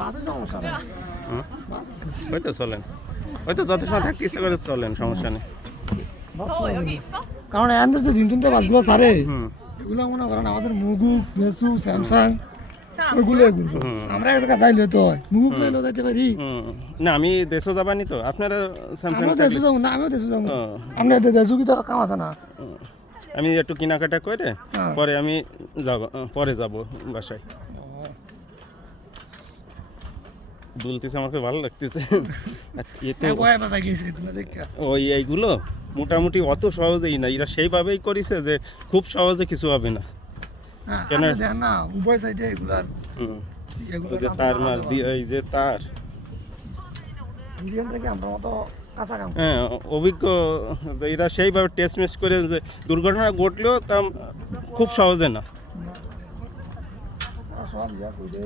বাসের সমস্যা নেই। হয়তো চলেন, হয়তো যত সময় থাকতে ইচ্ছে করে চলেন, সমস্যা নেই। কারণ এখান যে জিনতুন বাসগুলো ছাড়ে হুম এগুলো মনে করেন আমাদের মুগুক দেসু স্যামসাং ওইগুলো এগুলো আমরা এত কাজ যাইলে তো হয় মুগুক চাইলেও যাইতে পারি। না আমি দেশও যাবানি তো, আপনারা স্যামসাং আমিও দেশু যাবো না, আমিও দেশু যাবো আপনি দেশু কি তো কাম আছে না। আমি একটু কেনাকাটা করে হ্যাঁ। পরে আমি যাব, পরে যাব বাসায়। দুলতেছে, আমাকে ভালো লাগতেছে। এ তো ওই এইগুলো মোটামুটি অত সহজেই না, এরা সেইভাবেই করেছে যে খুব সহজে কিছু হবে না। কেন? না উভয় সাইডে এগুলার ওই যে তার মার দিয়ে, এই যে তার, থেকে আমরা মতো কাঁচা কাম হ্যাঁ অভিজ্ঞ, এরা সেইভাবে টেস্ট মেস করে যে দুর্ঘটনা ঘটলেও তা খুব সহজে না। সব ইয়া করে